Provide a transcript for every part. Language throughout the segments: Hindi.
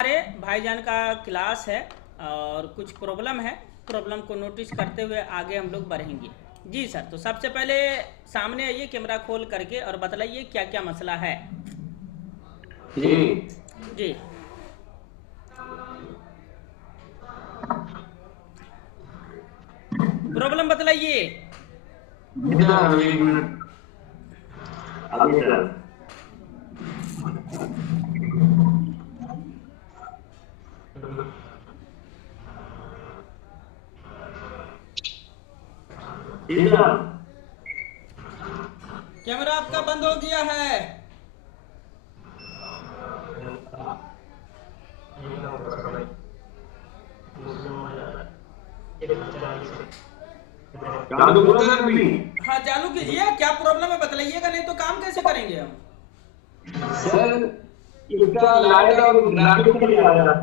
हमारे भाईजान का क्लास है और कुछ प्रॉब्लम है। प्रॉब्लम को नोटिस करते हुए आगे हम लोग बढ़ेंगे। जी सर, तो सबसे पहले सामने आइए कैमरा खोल करके और बतलाइए क्या क्या मसला है। जी जी प्रॉब्लम बतलाइए। जी सर, एक मिनट। अभी सर। जी सर। कैमरा आपका बंद हो गया है। चालू करो सर अभी। हाँ चालू कीजिए, क्या प्रॉब्लम है बतलाइएगा, नहीं तो काम कैसे करेंगे हम। सर, इसका लाइट और ग्राफिक नहीं आ रहा।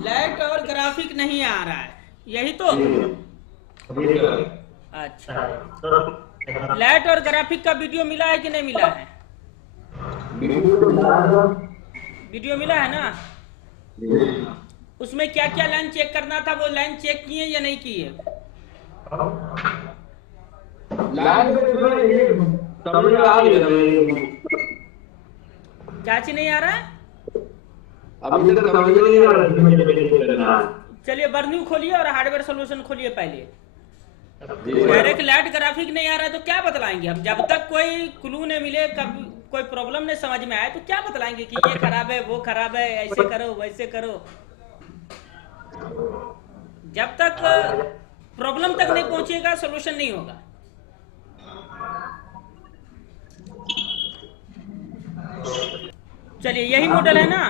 लाइट और ग्राफिक नहीं आ रहा है, यही तो। जी सर। अच्छा, लाइट और ग्राफिक का वीडियो मिला है कि नहीं मिला है? वीडियो तो आ रहा। वीडियो मिला है ना। जी। उसमें क्या क्या लाइन चेक करना था, वो लाइन चेक किए या नहीं किए? लाइट पे जो है ये समझ आ रही है। क्या चीज नहीं आ रहा है? अभी तक समझ नहीं आ रहा कि मुझे कैसे करना है। चलिए बर्न्यू खोलिए और हार्डवेयर सोल्यूशन खोलिए पहले। जी सर। डायरेक्ट लाइट ग्राफिक नहीं आ रहा है तो क्या बतलाएंगे हम? जब तक कोई क्लू नहीं मिले, कभी कोई प्रॉब्लम नहीं समझ में आए तो क्या बतलाएंगे कि ये खराब है, वो खराब है, ऐसे करो वैसे करो। जब तक प्रॉब्लम तक नहीं पहुंचेगा सोल्यूशन नहीं होगा। चलिए यही मॉडल है ना।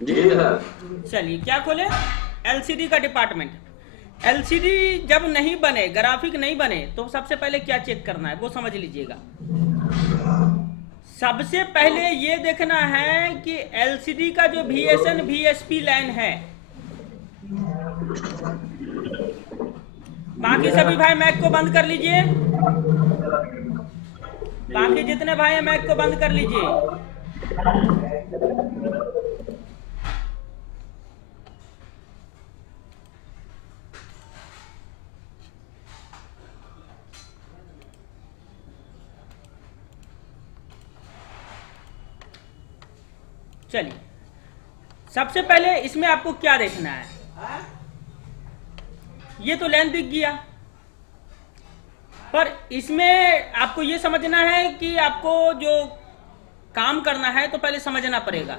जी सर। चलिए क्या खोले? एलसीडी का डिपार्टमेंट। एलसीडी जब नहीं बने, ग्राफिक नहीं बने, तो सबसे पहले क्या चेक करना है वो समझ लीजिएगा। सबसे पहले ये देखना है कि एलसीडी का जो VSN VSP लाइन है। बाकी सभी भाई मैक को बंद कर लीजिए। बाकी जितने भाई हैं मैक को बंद कर लीजिए। चलिए सबसे पहले इसमें आपको क्या देखना है। ये तो लाइन दिख गया, पर इसमें आपको ये समझना है कि आपको जो काम करना है तो पहले समझना पड़ेगा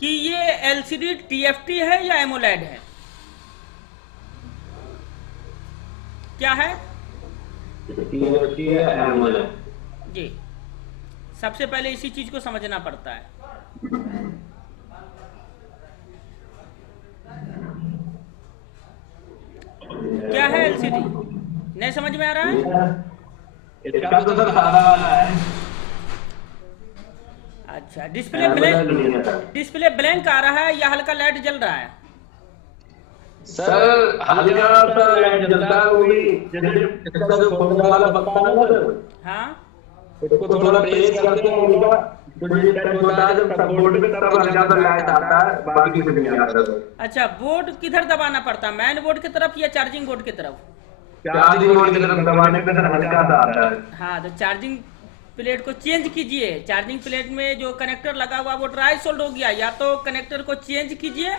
कि ये एलसीडी TFT है या एमोलेड है। क्या है? जी, सबसे पहले इसी चीज को समझना पड़ता है। क्या है एलसीडी? नहीं समझ में आ रहा है? इसका तो सर सादा वाला है। अच्छा, डिस्प्ले ब्लैंक आ रहा है या हल्का लाइट जल रहा है? सर हल्का सा लाइट जलता है, वो भी जैसे इसका जो फोन वाला पत्ता है ना सर, हाँ। इसको थोड़ा प्रेस करते हैं उनका, तो ये टच होता है जब सपोर्ट पे, तब हल्का सा लाइट आता है, बाकी से नहीं आता सर। अच्छा, बोर्ड किधर दबाना पड़ता है, मेन बोर्ड की तरफ या चार्जिंग बोर्ड की तरफ? चार्जिंग बोर्ड की तरफ दबाने पे सर हल्का सा आता है। हाँ, तो चार्जिंग प्लेट को चेंज कीजिए। चार्जिंग प्लेट में जो कनेक्टर लगा हुआ वो ड्राई सोल्ड हो गया, या तो कनेक्टर को चेंज कीजिए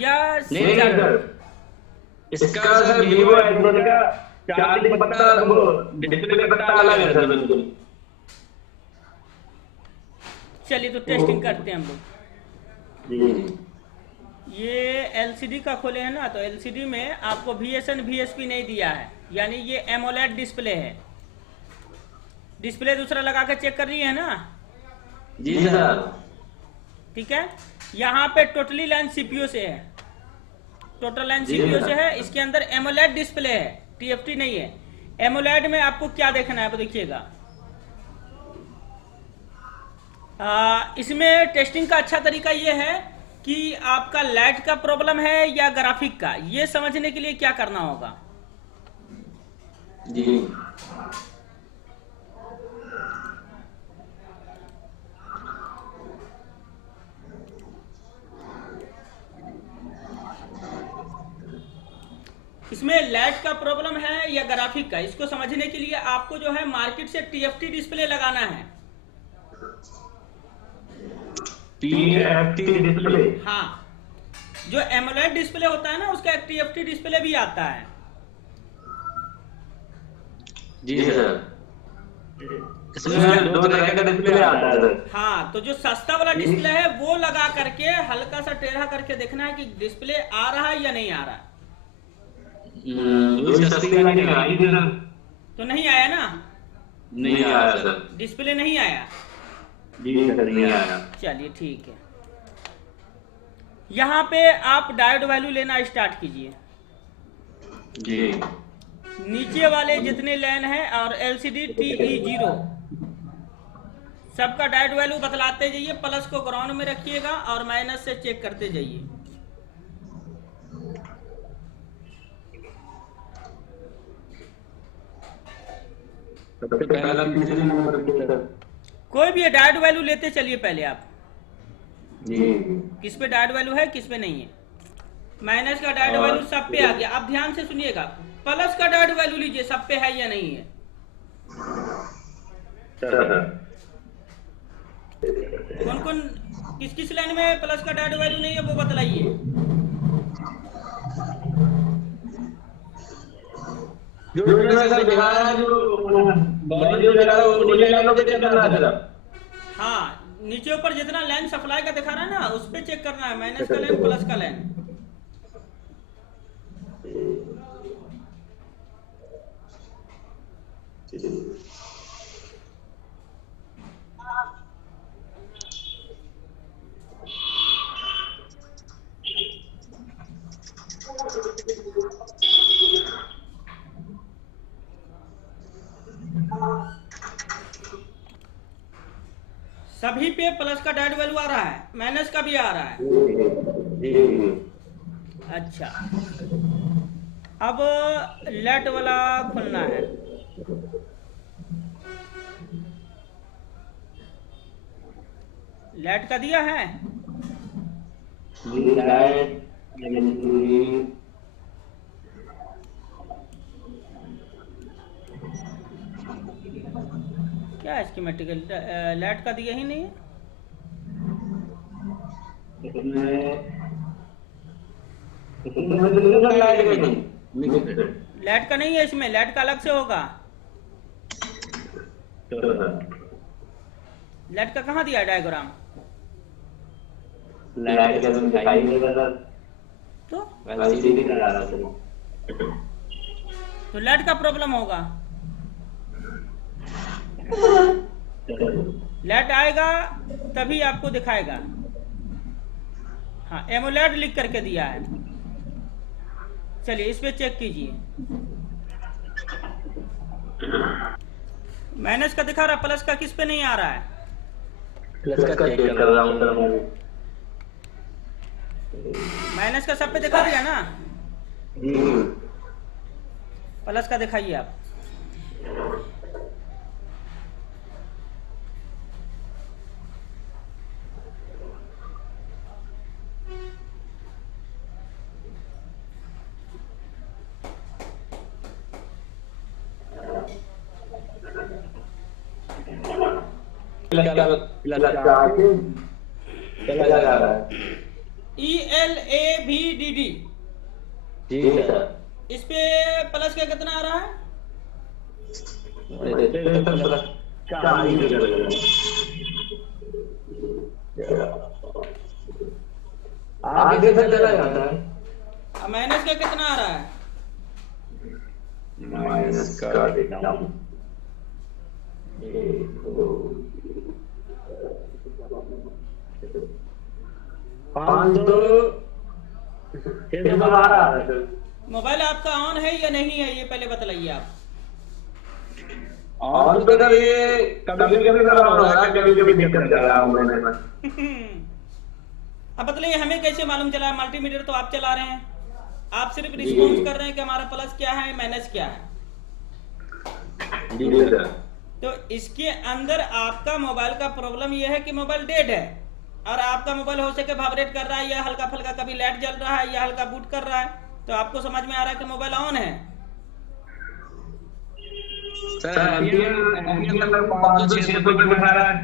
या नहीं सर, इसका सर वीवो एस1 का चार्जिंग पत्ता, वो डिस्प्ले पत्ता अलग है सर बिल्कुल। चलिए तो टेस्टिंग करते हैं हम लोग। जी। ये एलसीडी का खोले हैं ना, तो एलसीडी में आपको VSN VSP नहीं दिया है, यानी ये एमोलेड डिस्प्ले है। डिस्प्ले दूसरा लगा के चेक कर रही है ना। जी सर। ठीक है, यहाँ पे टोटली लाइन CPU से है। टोटल लाइन CPU से है। इसके अंदर एमोलेड डिस्प्ले है, TFT नहीं है। एमोलेड में आपको क्या देखना है वो देखिएगा। इसमें टेस्टिंग का अच्छा तरीका ये है कि आपका लाइट का प्रॉब्लम है या ग्राफिक का, ये समझने के लिए क्या करना होगा। जी। इसमें लाइट का प्रॉब्लम है या ग्राफिक का, इसको समझने के लिए आपको जो है मार्केट से TFT डिस्प्ले लगाना है। TFT display? हाँ, जो एमोलेड डिस्प्ले होता है ना उसका एक TFT डिस्प्ले भी आता है। जी सर, इसमें 2 तरह का डिस्प्ले आता है सर। हाँ, तो जो सस्ता वाला डिस्प्ले है वो लगा करके हल्का सा टेढ़ा करके देखना है कि डिस्प्ले आ रहा है या नहीं आ रहा है। सस्ती नहीं आई सर। तो नहीं आया ना? नहीं आया सर। डिस्प्ले नहीं आया? जी सर, नहीं आया। चलिए ठीक है। यहाँ पे आप डायोड वैल्यू लेना स्टार्ट कीजिए। जी। नीचे वाले जितने लाइन हैं और LCD TE0 सबका डायोड वैल्यू बतलाते जाइए। प्लस को ग्राउंड में रखिएगा और माइनस से चेक करते जाइए। सबसे पहला तीसरे नंबर पे सर। कोई भी डायोड वैल्यू लेते चलिए पहले आप। जी। किस पे डायोड वैल्यू है, किस पे नहीं है। माइनस का डायोड वैल्यू सब पे आ गया। अब ध्यान से सुनिएगा, प्लस का डायोड वैल्यू लीजिए सब पे है या नहीं है। कौन कौन किस किस लाइन में प्लस का डायोड वैल्यू नहीं है वो बतलाइए। हाँ, नीचे ऊपर जितना लाइन सप्लाई का दिखा रहा है ना उस पे चेक करना है, माइनस का लाइन प्लस का लाइन। सभी पे प्लस का डायोड वैल्यू आ रहा है, माइनस का भी आ रहा है। अच्छा, अब लेट वाला खुलना है। लेट का दिया है? क्या स्कीमेटिकल लाइट का दिया ही नहीं है? लाइट का नहीं है इसमें, लाइट का अलग से होगा। लाइट का कहाँ दिया डायग्राम? तो लाइट का प्रॉब्लम होगा। लाइट आएगा तभी आपको दिखाएगा। हाँ, एमोलेड लिख करके दिया है। चलिए इस पे चेक कीजिए। माइनस का दिखा रहा, प्लस का किस पे नहीं आ रहा है? प्लस का चेक कर रहा हूं सर मैं। माइनस का सब पे दिखा दिया ना? जी। प्लस का दिखाइए आप। ELAVDD। जी सर। इस पे प्लस का कितना आ रहा है? आगे से चला जाता है। माइनस का कितना आ रहा है? माइनस का देखता हूं। 500। मोबाइल आपका ऑन है या नहीं है ये पहले बतलाइए आप। ऑन तो सर ये कभी-कभी हो रहा है, कभी-कभी दिक्कत कर रहा हूं मैंने। अब बताइए हमें कैसे मालूम चला? मल्टीमीटर तो आप चला रहे हैं, आप सिर्फ रिस्पॉन्स कर रहे हैं कि हमारा प्लस क्या है माइनस क्या है। जी सर। तो इसके अंदर आपका मोबाइल का प्रॉब्लम यह है कि मोबाइल डेड है और आपका मोबाइल हो सके वाइब्रेट कर रहा है या हल्का फुल्का कभी लाइट जल रहा है या हल्का बूट कर रहा है। तो आपको समझ में आ रहा है कि मोबाइल ऑन है। सर एम्पियर लगभग 500-600 पे उठा रहा है।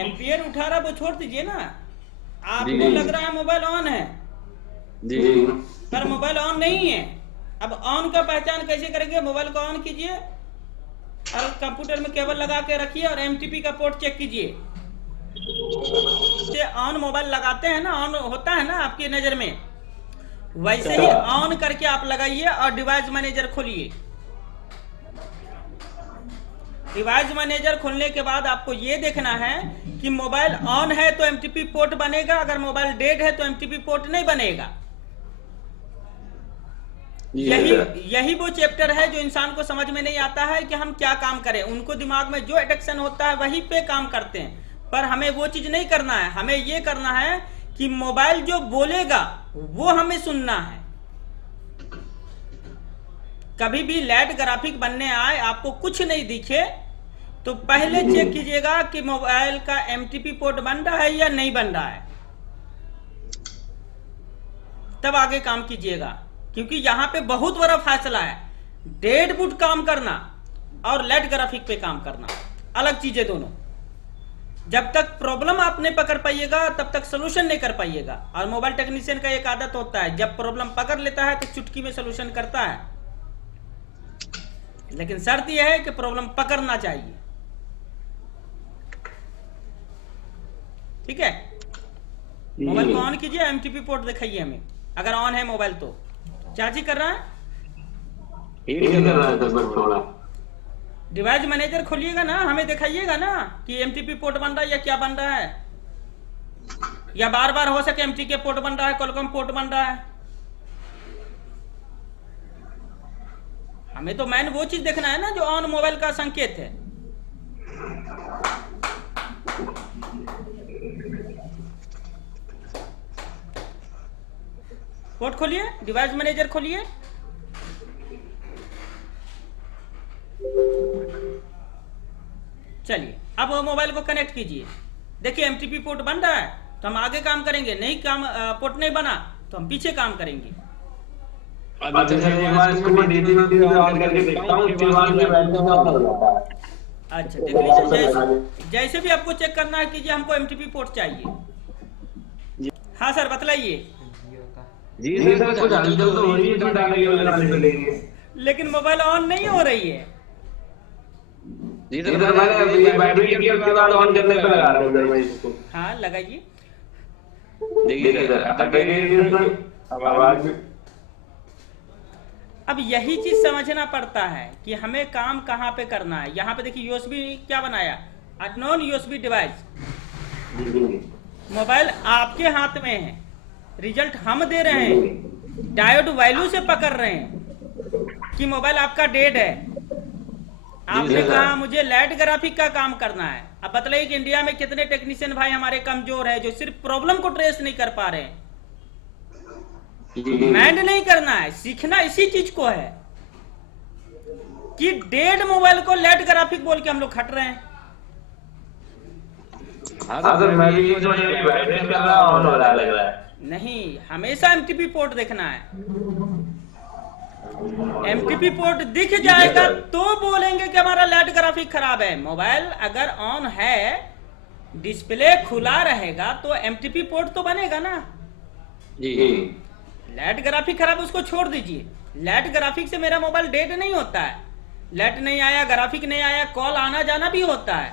एम्पियर उठा रहा, वो छोड़ दीजिए ना, आपको जी। लग रहा है मोबाइल ऑन है, जी पर मोबाइल ऑन नहीं है। अब ऑन का पहचान कैसे करेंगे? मोबाइल को ऑन कीजिए और कंप्यूटर में केबल लगा के रखिए और एमटीपी का पोर्ट चेक कीजिए। ऑन मोबाइल लगाते हैं ना, ऑन होता है ना आपकी नजर में, वैसे ही ऑन करके आप लगाइए और डिवाइस मैनेजर खोलिए। डिवाइस मैनेजर खोलने के बाद आपको ये देखना है कि मोबाइल ऑन है तो एमटीपी पोर्ट बनेगा, अगर मोबाइल डेड है तो एमटीपी पोर्ट नहीं बनेगा। यही वो चैप्टर है जो इंसान को समझ में नहीं आता है कि हम क्या काम करें। उनको दिमाग में जो एडिक्शन होता है वही पे काम करते हैं, पर हमें वो चीज नहीं करना है। हमें ये करना है कि मोबाइल जो बोलेगा वो हमें सुनना है। कभी भी लैट ग्राफिक बनने आए, आपको कुछ नहीं दिखे, तो पहले चेक कीजिएगा कि मोबाइल का एमटीपी पोर्ट बन रहा है या नहीं बन रहा है, तब आगे काम कीजिएगा। क्योंकि यहां पे बहुत बड़ा फैसला है। डेड बुट काम करना और लैट ग्राफिक पे काम करना अलग चीजें दोनों। जब तक प्रॉब्लम आप नहीं पकड़ पाइएगा तब तक सोल्यूशन नहीं कर पाइएगा। और मोबाइल टेक्नीशियन का एक आदत होता है, जब प्रॉब्लम पकड़ लेता है तो चुटकी में सोल्यूशन करता है, लेकिन शर्त यह है कि प्रॉब्लम पकड़ना चाहिए। ठीक है, मोबाइल को ऑन कीजिए, एमटीपी पोर्ट दिखाइए हमें, अगर ऑन है मोबाइल तो। चार्जिंग कर रहा है, डिवाइस मैनेजर खोलिएगा ना, हमें दिखाइएगा ना कि एमटीपी पोर्ट बन रहा है या क्या बन रहा है, या बार बार हो सके एमटी के पोर्ट बन रहा है, कॉलकॉम पोर्ट बन रहा है। हमें तो मैन वो चीज देखना है ना जो ऑन मोबाइल का संकेत है। पोर्ट खोलिए, डिवाइस मैनेजर खोलिए, चलिए अब मोबाइल को कनेक्ट कीजिए। देखिए एमटीपी पोर्ट बन रहा है तो हम आगे काम करेंगे, नहीं काम पोर्ट नहीं बना तो हम पीछे काम करेंगे। अच्छा देख लीजिए, जैसे भी आपको चेक करना है कीजिए, हमको एमटीपी पोर्ट चाहिए। हाँ सर बताइए। जी सर, कुछ हलचल तो हो रही है, जो डालेंगे वो डालेंगे, लेकिन मोबाइल ऑन नहीं हो रही है। जी सर, मैंने ये बैटरी के बाद ऑन करने पे लगा रहा हूं मैं इसको। हाँ लगाइए, देखिए सर, आवाज। अब यही चीज समझना पड़ता है कि हमें काम कहाँ पे करना है। यहाँ पे देखिए यूएसबी क्या बनाया, अननोन यूएसबी डिवाइस। मोबाइल आपके हाथ में है, रिजल्ट हम दे रहे हैं, डायोड वैल्यू से पकड़ रहे हैं कि मोबाइल आपका डेड है। आपने कहा मुझे लैट ग्राफिक का काम करना है। अब बताइए कि इंडिया में कितने टेक्नीशियन भाई हमारे कमजोर है जो सिर्फ प्रॉब्लम को ट्रेस नहीं कर पा रहे हैं। मैंड नहीं करना है, सीखना इसी चीज को है कि डेड मोबाइल को लैट ग्राफिक बोल के हम लोग खट रहे हैं। मैं भी जो ये बैटरी कर रहा हूं ऑन हो रहा लग रहा है। नहीं, हमेशा एमटीपी पोर्ट देखना है। एमटीपी पोर्ट दिख जाएगा तो बोलेंगे कि हमारा लैट ग्राफिक खराब है। मोबाइल अगर ऑन है, डिस्प्ले खुला रहेगा तो एमटीपी पोर्ट तो बनेगा ना जी। लैट ग्राफिक खराब उसको छोड़ दीजिए। लैट ग्राफिक से मेरा मोबाइल डेड नहीं होता है। लैट नहीं आया, ग्राफिक नहीं आया, कॉल आना जाना भी होता है,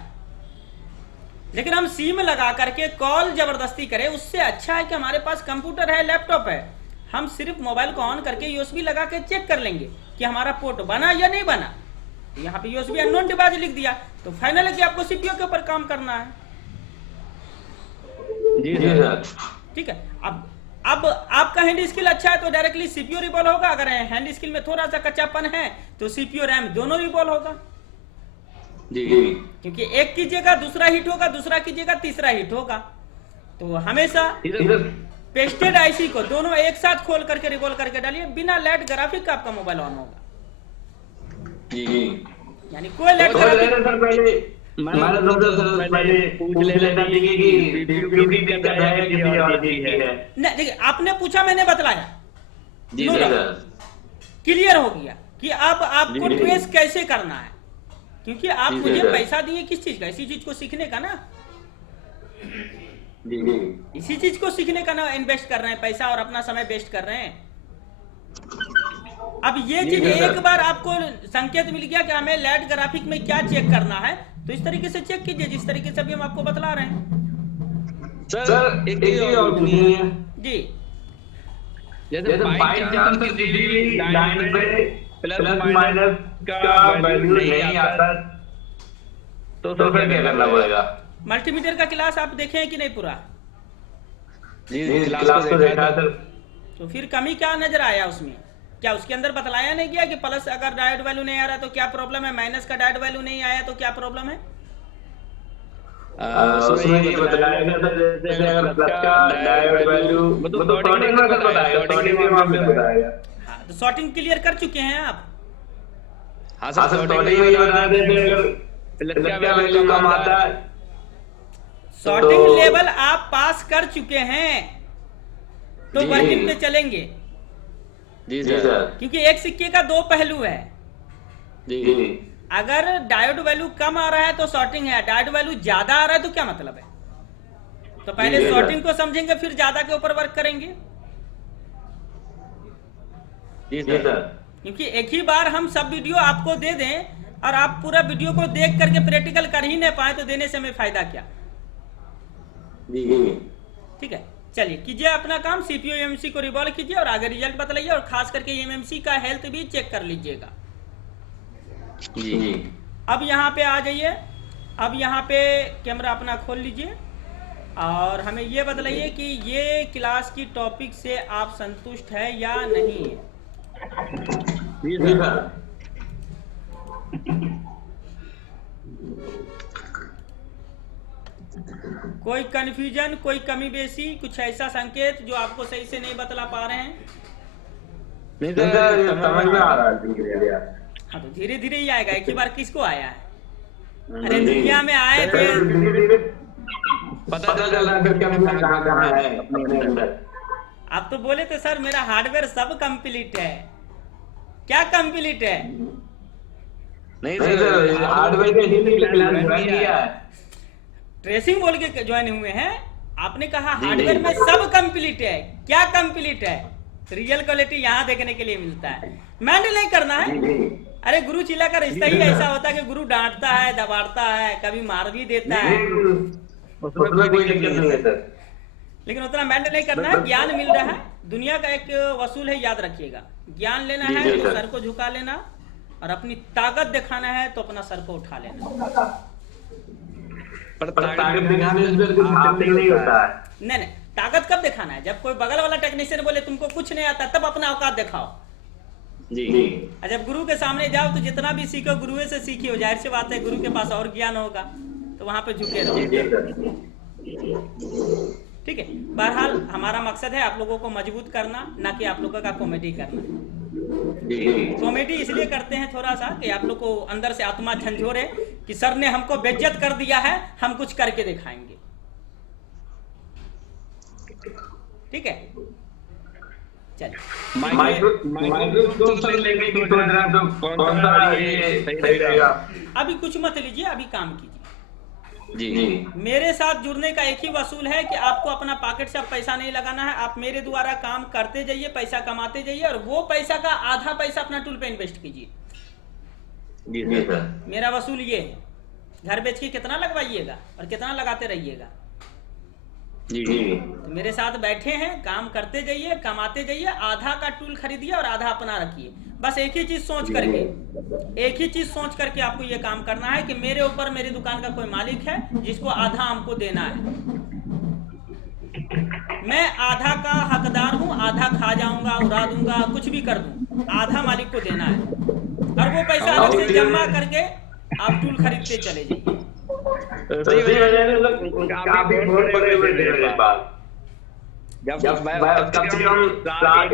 लेकिन हम सिम लगा करके कॉल जबरदस्ती करें उससे अच्छा है कि हमारे पास कंप्यूटर है, लैपटॉप है, हम सिर्फ मोबाइल को ऑन करके यूएसबी लगा के चेक कर लेंगे कि हमारा पोर्ट बना या नहीं बना। तो यहाँ पे यूएसबी अननोन डिवाइस लिख दिया तो फाइनल है कि आपको सीपीयू के ऊपर काम करना है। जी सर, ठीक है। अब आपका हैंड स्किल अच्छा है तो डायरेक्टली सीपीयू रिवॉल्व होगा, अगर हैंड स्किल में थोड़ा सा कच्चापन है तो सीपीयू रैम दोनों रिवॉल्व होगा। जी, क्योंकि एक कीजिएगा दूसरा हिट होगा, दूसरा कीजिएगा तीसरा हिट होगा। तो हमेशा पेस्टेड आईसी को दोनों एक साथ खोल करके रिवॉल्व करके डालिए, बिना लैट ग्राफिक का आपका मोबाइल ऑन होगा। जी, यानी कोई लैट ग्राफिक पहले पूछ लेना चाहिए कि नहीं। देखिए आपने पूछा, मैंने बतलाया। जी नो सर। डाउट क्लियर हो गया कि अब आपको जी, जी। ट्रेस कैसे करना है, क्योंकि आप जी, मुझे सर। पैसा दिए किस चीज का, इसी चीज को सीखने का ना, जी जी इसी चीज को सीखने का ना इन्वेस्ट कर रहे हैं पैसा और अपना समय वेस्ट कर रहे हैं। अब ये जी, चीज जी, एक सर। बार आपको संकेत मिल गया कि हमें लैट ग्राफिक में क्या चेक करना है, तो इस तरीके से चेक कीजिए जिस तरीके से अभी हम आपको बतला रहे हैं। सर एक चीज और पूछनी है, जी जैसे बाई चांस किसी लाइन पे प्लस माइनस का वैल्यू नहीं आता तो फिर क्या करना पड़ेगा? मल्टीमीटर का क्लास आप देखे हैं कि नहीं पूरा? जी क्लास को देखा है सर। तो फिर कमी क्या नजर आया उसमें? क्या उसके अंदर बतलाया नहीं गया कि प्लस अगर डायोड वैल्यू नहीं आ रहा तो क्या प्रॉब्लम है, माइनस का डायोड वैल्यू नहीं आया तो क्या प्रॉब्लम है? उसमें ये बताया गया सर, जैसे अगर प्लस का डायोड वैल्यू मतलब सॉर्टिंग में बताया, सॉर्टिंग में वहां पे बताया गया। हाँ, तो सॉर्टिंग क्लियर कर चुके हैं आप? हाँ सर, सॉर्टिंग में ये बता देते हैं अगर प्लस का वैल्यू कम आता है सॉर्टिंग लेवल आप पास कर चुके हैं तो जी। वर्किंग पे चलेंगे, जी सर। क्योंकि एक सिक्के का दो पहलू है। जी अगर डायोड वैल्यू कम आ रहा है तो सॉर्टिंग है, डायोड वैल्यू ज्यादा आ रहा है तो क्या मतलब है? तो पहले जी, सॉर्टिंग को समझेंगे फिर ज्यादा के ऊपर वर्क करेंगे, जी सर। क्योंकि एक ही बार हम सब वीडियो आपको दे दें और आप पूरा वीडियो को देख करके प्रैक्टिकल कर ही नहीं पाए तो देने से हमें फायदा क्या? जी ठीक है, चलिए कीजिए अपना काम, सीपीयू एमएमसी को रिवॉल्व कीजिए और आगे रिजल्ट बतलाइए और खास करके एमएमसी का हेल्थ भी चेक कर लीजिएगा। जी अब यहाँ पे आ जाइए, अब यहाँ पे कैमरा अपना खोल लीजिए और हमें ये बतलाइए कि ये क्लास की टॉपिक से आप संतुष्ट है या नहीं? जी सर। कोई कंफ्यूजन, कोई कमी बेसी, कुछ ऐसा संकेत जो आपको सही से नहीं बतला पा रहे हैं? नहीं सर, समझ में आ रहा है। हाँ, तो धीरे धीरे ही आएगा, एक ही बार किसको आया है? अरे दुनिया में आए थे, पता चल रहा है कहाँ है अपने अंदर। आप तो बोले थे सर मेरा हार्डवेयर सब कंप्लीट है, क्या कंप्लीट है? नहीं सर, हार्डवेयर के लिए क्लास ज्वाइन किया है। ट्रेसिंग बोल के ज्वाइन हुए हैं, आपने कहा हार्डवेयर में सब कंप्लीट है, क्या कंप्लीट है? रियल क्वालिटी यहाँ देखने के लिए मिलता है, मैंड नहीं करना है। अरे गुरु चिल्ला का रिश्ता ही ऐसा होता है कि गुरु डांटता है, दबाड़ता है, कभी मार भी देता है, उसमें कोई दिक्कत नहीं है सर। लेकिन उतना मैंड नहीं करना है। ज्ञान मिल रहा है, दुनिया का एक वसूल है, याद रखिएगा। ज्ञान लेना है तो सर को झुका लेना और अपनी ताकत दिखाना है तो अपना सर को उठा लेना। पर ताकत दिखाने से कुछ हासिल नहीं होता है। नहीं नहीं, ताकत कब दिखाना है? जब कोई बगल वाला टेक्नीशियन बोले तुमको कुछ नहीं आता तब अपना औकात दिखाओ। जी और जब गुरु के सामने जाओ तो जितना भी सीखो गुरुए से सीखी हो, जाहिर सी बात है गुरु के पास और ज्ञान होगा तो वहां पे झुके रहो। ठीक है, बहरहाल हमारा मकसद है आप लोगों को मजबूत करना, ना कि आप लोगों का कॉमेडी करना। कॉमेडी इसलिए करते हैं थोड़ा सा कि आप लोग को अंदर से आत्मा झंझोरे कि सर ने हमको बेइज्जत कर दिया है, हम कुछ करके दिखाएंगे। ठीक है, चलिए माइक्रोस्कोप से लेके सोच रहा तो कौन सा ये सही रहेगा? अभी कुछ मत लीजिए, अभी काम कीजिए। जी मेरे साथ जुड़ने का एक ही वसूल है कि आपको अपना पॉकेट से पैसा नहीं लगाना है, आप मेरे द्वारा काम करते जाइए, पैसा कमाते जाइए और वो पैसा का आधा पैसा अपना टूल पे इन्वेस्ट कीजिए। जी सर। मेरा वसूल ये है, घर बेच के कितना लगवाइएगा और कितना लगाते रहिएगा। जी तो मेरे साथ बैठे हैं, काम करते जाइए, कमाते जाइए, आधा का टूल खरीदिए और आधा अपना रखिए। बस एक ही चीज सोच करके, एक ही चीज सोच करके आपको ये काम करना है कि मेरे ऊपर मेरी दुकान का कोई मालिक है जिसको आधा हमको देना है। मैं आधा का हकदार हूँ, आधा खा जाऊंगा, उड़ा दूंगा, कुछ भी कर दूं, आधा मालिक को देना है और वो पैसा अलग से जमा करके आप टूल खरीदते चले जाइए। इसी वजह से काफी बहुत बड़े हुए थे मेरे पास। जब मैं कम से कम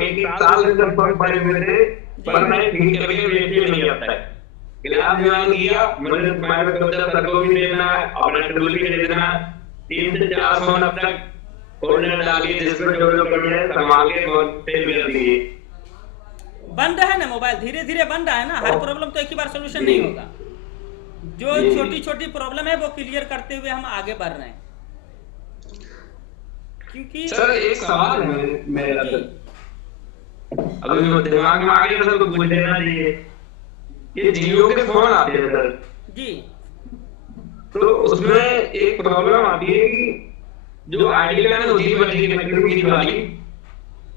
एक साल से बहुत बड़े हुए थे, पर मैं ठीक करके बेचे नहीं अब तक। क्लास ज्वाइन किया, मैंने सोचा सर को भी देना है, अपना टूल भी दे देना। 3 से 4 फोन अब तक खोलने डालिए, जिसमें जो बढ़िया है संभाल के बहुत सेल कर दिए। बन रहा है ना मोबाइल, धीरे धीरे बन रहा है ना। हर प्रॉब्लम तो एक ही बार सोल्यूशन नहीं होगा। जो छोटी छोटी प्रॉब्लम है वो क्लियर करते हुए हम आगे बढ़ रहे हैं। क्योंकि सर एक सवाल है मेरा, अभी दिमाग में आ गया सर, तो पूछ लेना चाहिए। ये जियो के फोन आते हैं सर जी, तो उसमें एक प्रॉब्लम आती है कि जो आईडी लाइन होती है बैटरी कनेक्टेड वाली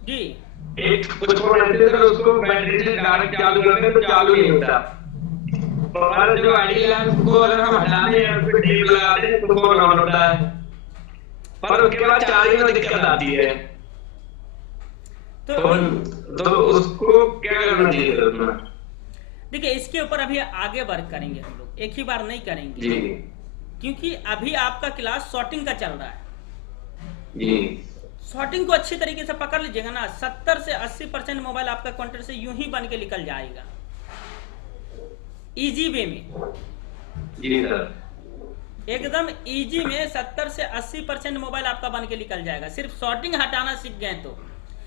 जी, एक कुछ फोन ऐसे सर उसको बैटरी से डायरेक्ट चालू करते हैं तो चालू नहीं होता, और जो आईडी लाइन को अगर हम हटाते हैं उस पर टेप लगाते हैं तो फोन ऑन होता है, पर उसके बाद चार्जिंग में दिक्कत आती है। तो उसको क्या करना चाहिए सर उसमें? देखिए इसके ऊपर अभी आगे वर्क करेंगे हम लोग, एक ही बार नहीं करेंगे जी, क्योंकि अभी आपका क्लास शॉर्टिंग का चल रहा है जी। शॉर्टिंग को अच्छी तरीके से पकड़ लीजिएगा ना, 70 से 80% मोबाइल आपका काउंटर से यूं ही बन के निकल जाएगा इजी वे में। जी सर, एकदम इजी में 70 से 80% मोबाइल आपका बन के निकल जाएगा, सिर्फ शॉर्टिंग हटाना सीख गए तो।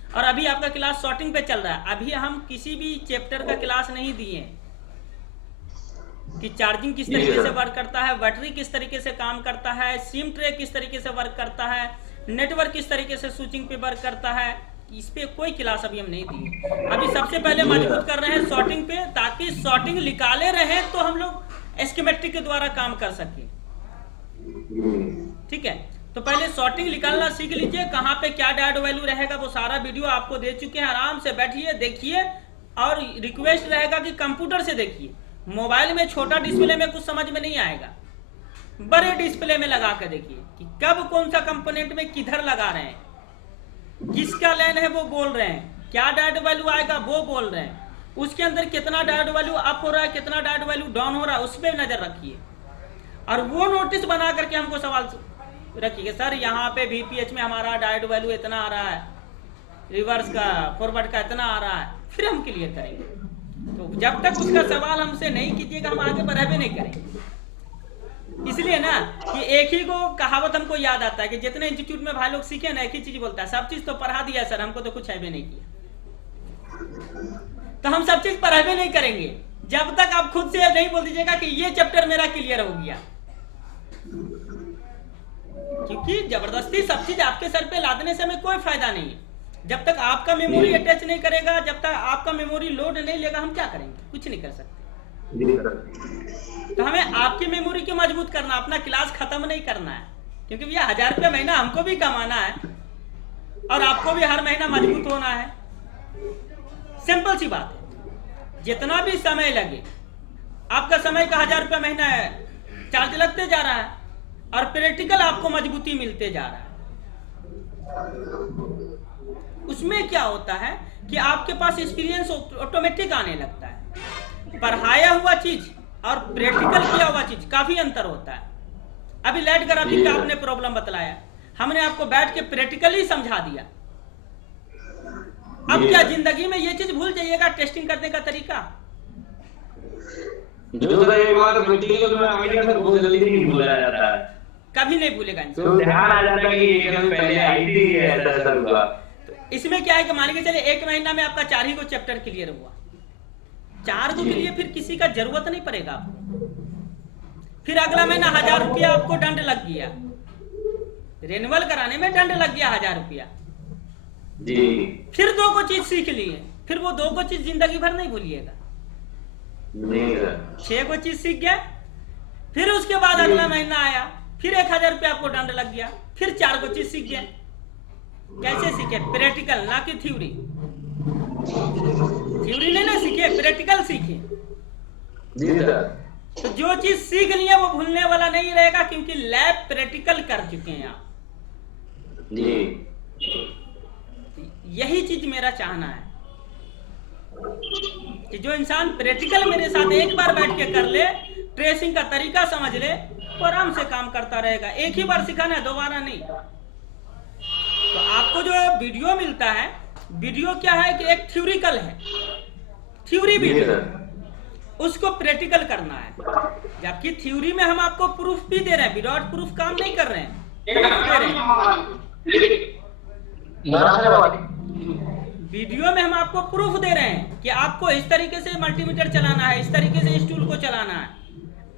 और अभी आपका क्लास शॉर्टिंग पे चल रहा है, अभी हम किसी भी चैप्टर का क्लास नहीं दिए कि चार्जिंग किस तरीके से वर्क करता है, बैटरी किस तरीके से काम करता है, सिम ट्रे किस तरीके से वर्क करता है, नेटवर्क किस तरीके से स्विचिंग पे वर्क करता है। इस पे कोई क्लास अभी हम नहीं दिए। अभी सबसे पहले मजबूत कर रहे हैं शॉर्टिंग पे, ताकि शॉर्टिंग निकाले रहे तो हम लोग एस्केमेटिक के द्वारा काम कर सके। ठीक है, तो पहले शॉर्टिंग निकालना सीख लीजिए, कहाँ पे क्या डायोड वैल्यू रहेगा वो सारा वीडियो आपको दे चुके हैं। आराम से बैठिए देखिए, और रिक्वेस्ट रहेगा कि कंप्यूटर से देखिए। मोबाइल में छोटा डिस्प्ले में कुछ समझ में नहीं आएगा, बड़े डिस्प्ले में लगा के देखिए कि कब कौन सा कंपोनेंट में किधर लगा रहे हैं, किसका लाइन है वो बोल रहे हैं, क्या डायोड वैल्यू आएगा वो बोल रहे हैं, उसके अंदर कितना डायोड वैल्यू अप हो रहा है, कितना डायोड वैल्यू डाउन हो रहा है, उस पर नजर रखिए। और वो नोटिस बना करके हमको सवाल रखिए, सर यहाँ पे VPH में हमारा डायोड वैल्यू इतना आ रहा है, रिवर्स का फॉरवर्ड का इतना आ रहा है, फिर हम क्लियर करेंगे। तो जब तक उसका सवाल हमसे नहीं कीजिएगा हम आगे बढ़े भी नहीं करेंगे। इसलिए ना कि एक ही को कहावत हमको याद आता है कि जितने इंस्टीट्यूट में भाई लोग सीखे ना, एक ही चीज बोलता है, सब चीज तो पढ़ा दिया सर, हमको तो कुछ है भी नहीं किया। तो हम सब चीज पढ़ा भी नहीं करेंगे जब तक आप खुद से नहीं बोल दीजिएगा कि ये चैप्टर मेरा क्लियर हो गया। क्योंकि जबरदस्ती सब चीज आपके सर पे लादने से हमें कोई फायदा नहीं है। जब तक आपका मेमोरी अटैच नहीं करेगा, जब तक आपका मेमोरी लोड नहीं लेगा, हम क्या करेंगे? कुछ नहीं कर सकते। तो हमें आपकी मेमोरी क्यों मजबूत करना, अपना क्लास खत्म नहीं करना है, क्योंकि भैया 1000 रुपया महीना हमको भी कमाना है और आपको भी हर महीना मजबूत होना है। सिंपल सी बात है, जितना भी समय लगे, आपका समय का 1000 रुपया महीना है, चार्ज लगते जा रहा है और प्रैक्टिकल आपको मजबूती मिलते जा रहा है। उसमें क्या होता है कि आपके पास एक्सपीरियंस ऑटोमेटिक आने लगता है। पढ़ाया हुआ चीज और प्रैक्टिकल किया हुआ चीज काफी अंतर होता है। अभी लाइट ग्राफिक का आपने प्रॉब्लम बतलाया, हमने आपको बैठ के प्रैक्टिकली समझा दिया। अब क्या जिंदगी में ये चीज भूल जाइएगा, टेस्टिंग करने का तरीका? जो तो एक बार प्रैक्टिकल में आ गया सर, बहुत जल्दी नहीं भूला जाता है, कभी नहीं भूलेगा इंसान। तो ध्यान आ जाता है कि ये कभी पहले आई थी, ऐसा ऐसा हुआ। इसमें क्या है कि मान के चलिए 1 महीना में आपका 4 ही को चैप्टर क्लियर हुआ, 4 को के लिए फिर किसी का जरूरत नहीं पड़ेगा आपको। फिर अगला महीना 1000 रुपया आपको दंड लग गया, रेन्युअल कराने में दंड लग गया 1000 रुपया जी। फिर 2 को चीज सीख लिए, फिर वो 2 को चीज जिंदगी भर नहीं भूलिएगा। नहीं सर, 6 को चीज सीख गया, फिर उसके बाद अगला महीना आया, फिर 1000 रुपया आपको दंड लग गया, फिर 4 को चीज सीख गया। कैसे सीखे? प्रैक्टिकल, ना कि थ्योरी। थ्योरी नहीं ना सीखे, प्रैक्टिकल सीखे। जी सर। तो जो चीज सीख लिया वो भूलने वाला नहीं रहेगा, क्योंकि लैब प्रैक्टिकल कर चुके हैं आप जी। यही चीज मेरा चाहना है कि जो इंसान प्रैक्टिकल मेरे साथ एक बार बैठ के कर ले, ट्रेसिंग का तरीका समझ ले, वो आराम से काम करता रहेगा। एक ही बार सिखाना है, दोबारा नहीं। तो आपको जो वीडियो मिलता है, वीडियो क्या है कि एक थ्योरिकल है, थ्योरी वीडियो, उसको प्रैक्टिकल करना है। जबकि थ्योरी में हम आपको प्रूफ भी दे रहे हैं, विदाउट प्रूफ काम नहीं कर रहे हैं, दे रहे हैं। वीडियो में हम आपको प्रूफ दे रहे हैं कि आपको इस तरीके से मल्टीमीटर चलाना है, इस तरीके से इस टूल को चलाना है।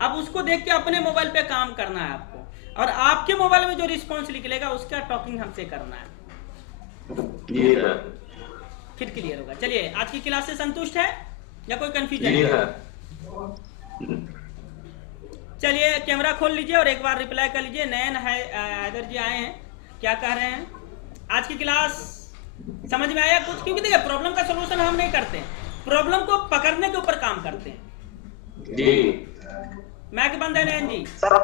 अब उसको देख के अपने मोबाइल पे काम करना है आपको, और आपके मोबाइल में जो रिस्पॉन्स निकलेगा उसका टॉकिंग हमसे करना है। जी सर। फिर क्लियर होगा। चलिए, आज की क्लास से संतुष्ट है या कोई कंफ्यूजन जी है? सर। चलिए, कैमरा खोल लीजिए और एक बार रिप्लाई कर लीजिए। नयन हैदर जी आए हैं, क्या कह रहे हैं? आज की क्लास समझ में आया कुछ? क्योंकि देखिए, प्रॉब्लम का सोल्यूशन हम नहीं करते हैं, प्रॉब्लम को पकड़ने के ऊपर काम करते हैं। जी। मैक बंद है नयन जी। सर,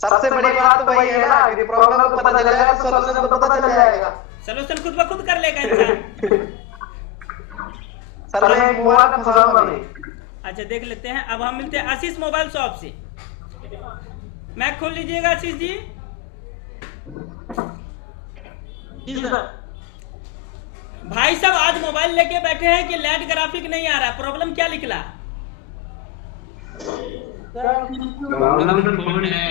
सबसे बड़ी बात तो वही है ना कि प्रॉब्लम को पता चल जाएगा, सॉल्यूशन को पता चल जाएगा। सोल्यूशन खुद ब खुद कर लेगा इंसान। सर मैं मोबाइल का फंसा हुआ नहीं। अच्छा, देख लेते हैं। अब हम मिलते हैं आशीष मोबाइल शॉप से। मैक खोल लीजिएगा आशीष जी। जी सर। भाई साहब, आज मोबाइल लेके बैठे हैं कि लाइट ग्राफिक नहीं आ रहा, प्रॉब्लम क्या निकला? प्रॉब्लम तो फोन है।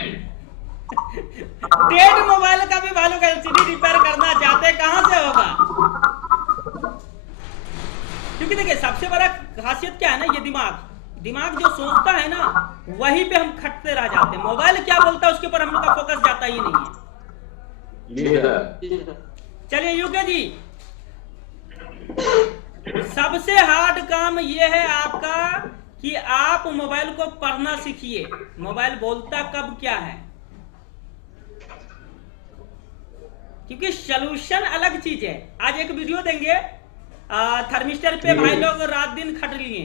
डेड मोबाइल का भी भालू का एलसीडी रिपेयर करना चाहते हैं, कहां से होगा? क्योंकि देखिए, सबसे बड़ा खासियत क्या है ना, ये दिमाग जो सोचता है ना, वहीं पे हम खटते रह जाते हैं। मोबाइल क्या बोलता है उसके ऊपर हम लोग का फोकस जाता ही नहीं है। जी सर। चलिए यूके जी, सबसे हार्ड काम ये है आपका कि आप मोबाइल को पढ़ना सीखिए। मोबाइल बोलता कब क्या है, क्योंकि सॉल्यूशन अलग चीज है। आज एक वीडियो देंगे, थर्मिस्टर पे भाई लोग रात दिन खट लिए,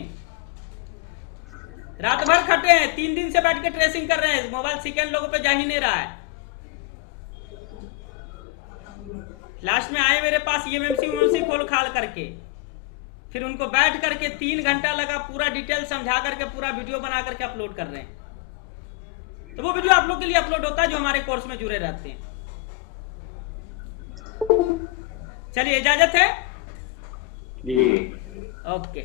रात भर खटे हैं, 3 दिन से बैठ के ट्रेसिंग कर रहे हैं। मोबाइल सेकंड लोगों पे जा ही नहीं रहा है। लास्ट में आए मेरे पास एमएमसी खोल खाल करके, फिर उनको बैठ करके 3 घंटा लगा, पूरा डिटेल समझा करके पूरा वीडियो बना करके अपलोड कर रहे हैं। तो वो वीडियो आप लोग के लिए अपलोड होता है जो हमारे कोर्स में जुड़े रहते हैं। चलिए, इजाजत है। जी। ओके।